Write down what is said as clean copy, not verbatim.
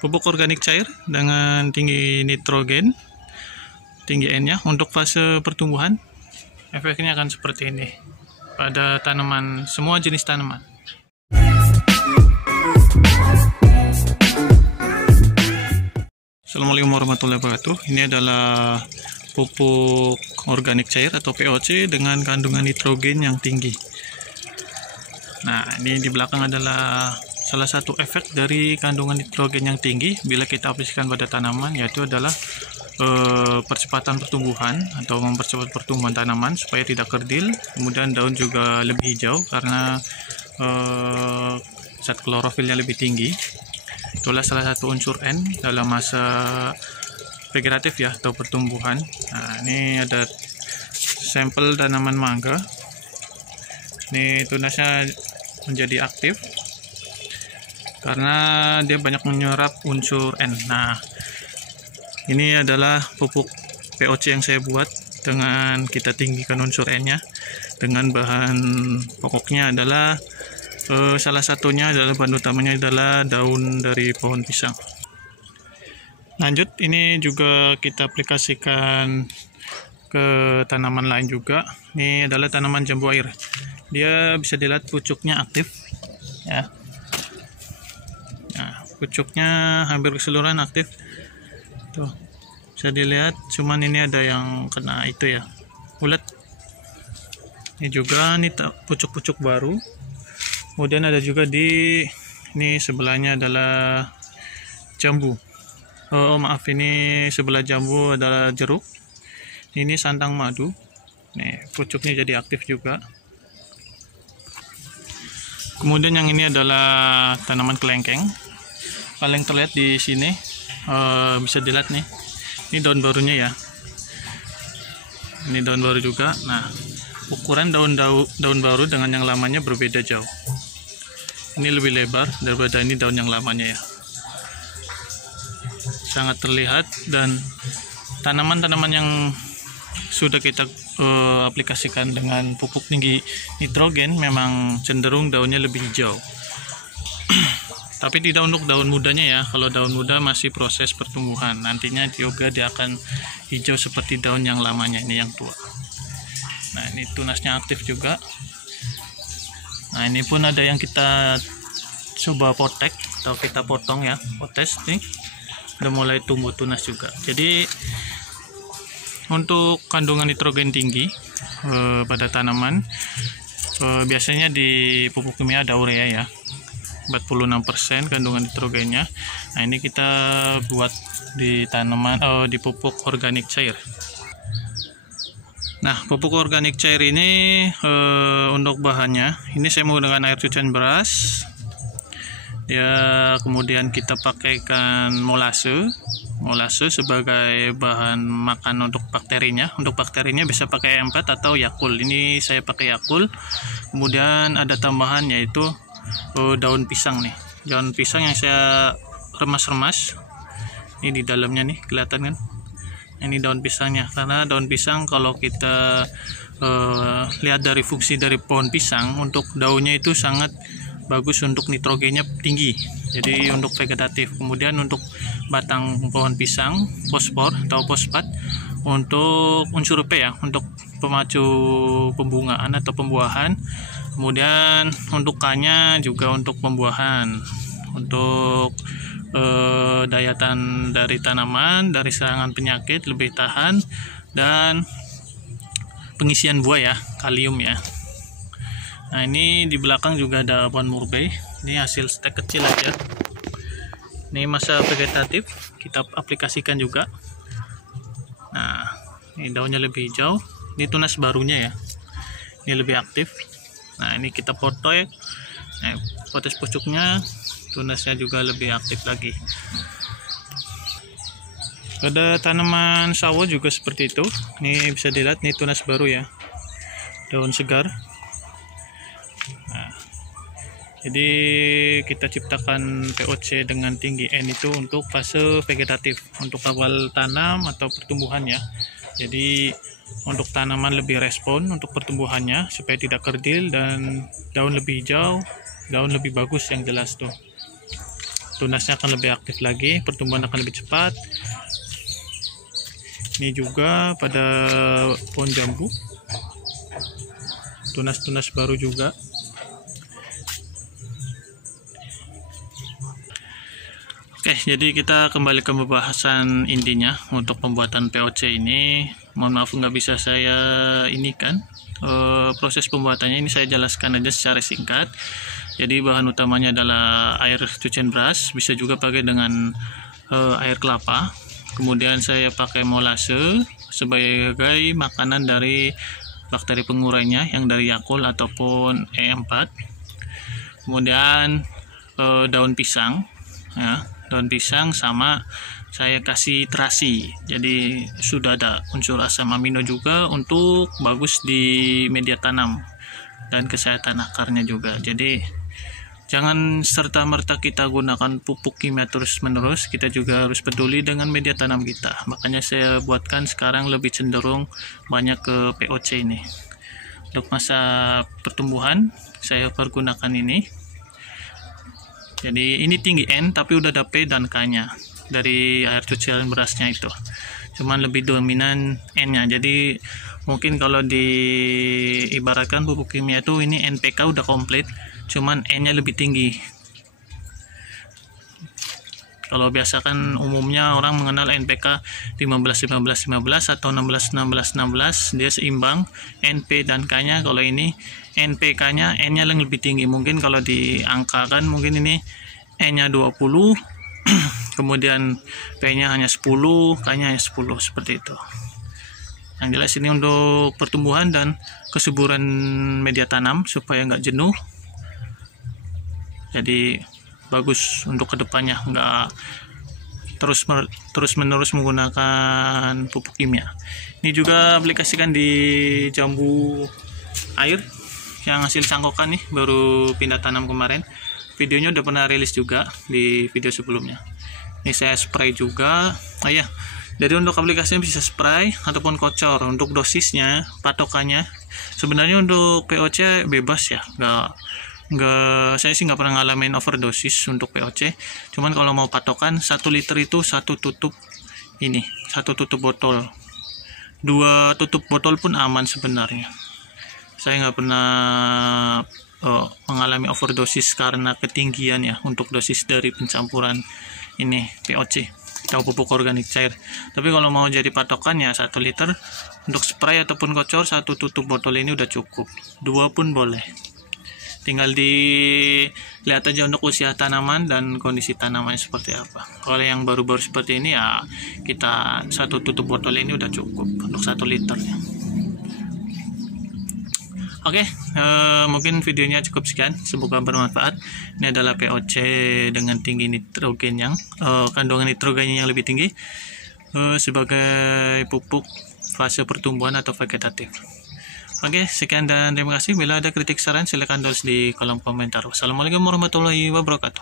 pupuk organik cair dengan tinggi nitrogen, tinggi N-nya. Untuk fase pertumbuhan, efeknya akan seperti ini pada tanaman, semua jenis tanaman. Assalamualaikum warahmatullahi wabarakatuh. Ini adalah pupuk organik cair atau POC dengan kandungan nitrogen yang tinggi. Nah, ini di belakang adalah salah satu efek dari kandungan nitrogen yang tinggi bila kita aplikasikan pada tanaman, yaitu adalah percepatan pertumbuhan atau mempercepat pertumbuhan tanaman supaya tidak kerdil. Kemudian daun juga lebih hijau karena zat klorofilnya lebih tinggi. Itulah salah satu unsur N dalam masa vegetatif ya, atau pertumbuhan. Nah, ini ada sampel tanaman mangga. Ini tunasnya menjadi aktif karena dia banyak menyerap unsur N. Nah, ini adalah pupuk POC yang saya buat dengan kita tinggikan unsur N-nya dengan bahan pokoknya adalah salah satunya adalah bahan utamanya adalah daun dari pohon pisang. Lanjut, ini juga kita aplikasikan ke tanaman lain juga. Ini adalah tanaman jambu air. Dia bisa dilihat pucuknya aktif ya. Nah, pucuknya hampir keseluruhan aktif. Tuh, bisa dilihat, cuman ini ada yang kena itu ya, ulet. Ini juga nih pucuk-pucuk baru. Kemudian ada juga di ini sebelahnya adalah jambu. Oh maaf, ini sebelah jambu adalah jeruk. Ini santang madu. Nih, pucuknya jadi aktif juga. Kemudian yang ini adalah tanaman kelengkeng. Paling terlihat di sini, bisa dilihat nih. Ini daun barunya ya. Ini daun baru juga. Nah, ukuran daun baru dengan yang lamanya berbeda jauh. Ini lebih lebar daripada ini daun yang lamanya ya. Sangat terlihat, dan tanaman-tanaman yang sudah kita aplikasikan dengan pupuk tinggi nitrogen memang cenderung daunnya lebih hijau. Tapi tidak untuk daun mudanya ya. Kalau daun muda masih proses pertumbuhan, nantinya juga dia akan hijau seperti daun yang lamanya, ini yang tua. Nah, ini tunasnya aktif juga. Nah, ini pun ada yang kita coba potek atau kita potong ya, potes nih. Udah mulai tumbuh tunas juga. Jadi untuk kandungan nitrogen tinggi pada tanaman, biasanya di pupuk kimia ada urea ya, 46% kandungan nitrogennya. Nah, ini kita buat di tanaman, di pupuk organik cair. Nah, pupuk organik cair ini untuk bahannya, ini saya menggunakan air cucian beras ya. Kemudian kita pakaikan molase sebagai bahan makan untuk bakterinya. Untuk bakterinya bisa pakai M4 atau Yakult. Ini saya pakai Yakult. Kemudian ada tambahan yaitu daun pisang nih. Daun pisang yang saya remas-remas. Ini di dalamnya nih, kelihatan kan? Ini daun pisangnya, karena daun pisang kalau kita lihat dari fungsi dari pohon pisang, untuk daunnya itu sangat bagus untuk nitrogennya tinggi, jadi untuk vegetatif. Kemudian untuk batang pohon pisang, fosfor atau fosfat untuk unsur P ya, untuk pemacu pembungaan atau pembuahan. Kemudian untuk K-nya juga untuk pembuahan, untuk daya tahan dari tanaman, dari serangan penyakit lebih tahan, dan pengisian buah ya, kalium ya. Nah, ini di belakang juga ada pohon murbei. Ini hasil stek kecil aja. Ini masa vegetatif, kita aplikasikan juga. Nah, ini daunnya lebih hijau. Ini tunas barunya ya. Ini lebih aktif. Nah, ini kita potong. Nah, potes pucuknya, tunasnya juga lebih aktif lagi. Ada tanaman sawo juga seperti itu. Ini bisa dilihat, nih tunas baru ya, daun segar. Nah, jadi kita ciptakan POC dengan tinggi N itu untuk fase vegetatif, untuk awal tanam atau pertumbuhan ya. Jadi untuk tanaman lebih respon untuk pertumbuhannya supaya tidak kerdil dan daun lebih hijau, daun lebih bagus yang jelas tuh. tunasnya akan lebih aktif lagi, pertumbuhan akan lebih cepat. Ini juga pada pohon jambu, tunas-tunas baru juga. Oke, jadi kita kembali ke pembahasan intinya untuk pembuatan POC ini. Mohon maaf nggak bisa saya ini kan proses pembuatannya ini saya jelaskan aja secara singkat. Jadi bahan utamanya adalah air cucian beras, bisa juga pakai dengan air kelapa. Kemudian saya pakai molase sebagai makanan dari bakteri pengurainya yang dari Yakult ataupun E4. Kemudian daun pisang, ya. Daun pisang sama saya kasih terasi, jadi sudah ada unsur asam amino juga untuk bagus di media tanam dan kesehatan akarnya juga. Jadi jangan serta-merta kita gunakan pupuk kimia terus-menerus, kita juga harus peduli dengan media tanam kita. Makanya saya buatkan sekarang lebih cenderung banyak ke POC ini. Untuk masa pertumbuhan saya pergunakan ini. Jadi ini tinggi N tapi udah ada P dan K nya dari air cucian berasnya itu, cuman lebih dominan N nya. Jadi mungkin kalau diibaratkan pupuk kimia itu ini NPK udah komplit, cuman N nya lebih tinggi. Kalau biasa kan umumnya orang mengenal NPK 15-15-15 atau 16-16-16, dia seimbang NP dan K nya. Kalau ini NPK nya N nya lebih tinggi, mungkin kalau diangkakan mungkin ini N nya 20 kemudian P nya hanya 10, K nya hanya 10, seperti itu. Yang jelas ini untuk pertumbuhan dan kesuburan media tanam supaya nggak jenuh. Jadi bagus untuk kedepannya, nggak terus menerus menggunakan pupuk kimia. Ini juga aplikasikan di jambu air yang hasil cangkokan nih, baru pindah tanam kemarin. Videonya udah pernah rilis juga di video sebelumnya. Ini saya spray juga. Jadi untuk aplikasinya bisa spray ataupun kocor. Untuk dosisnya, patokannya sebenarnya untuk POC bebas ya, saya sih nggak pernah ngalamin overdosis untuk POC. Cuman kalau mau patokan 1 liter itu 1 tutup ini, 1 tutup botol, 2 tutup botol pun aman sebenarnya. Saya nggak pernah mengalami overdosis karena ketinggian ya untuk dosis dari pencampuran ini POC atau pupuk organik cair. Tapi kalau mau jadi patokan ya 1 liter untuk spray ataupun kocor, 1 tutup botol ini udah cukup, 2 pun boleh. Tinggal dilihat aja untuk usia tanaman dan kondisi tanamannya seperti apa. Kalau yang baru-baru seperti ini ya kita 1 tutup botol ini udah cukup untuk 1 liternya. Oke, mungkin videonya cukup sekian, semoga bermanfaat. Ini adalah POC dengan tinggi nitrogen yang kandungan nitrogennya yang lebih tinggi sebagai pupuk fase pertumbuhan atau vegetatif. Oke, sekian dan terima kasih. Bila ada kritik saran silakan tulis di kolom komentar. Wassalamualaikum warahmatullahi wabarakatuh.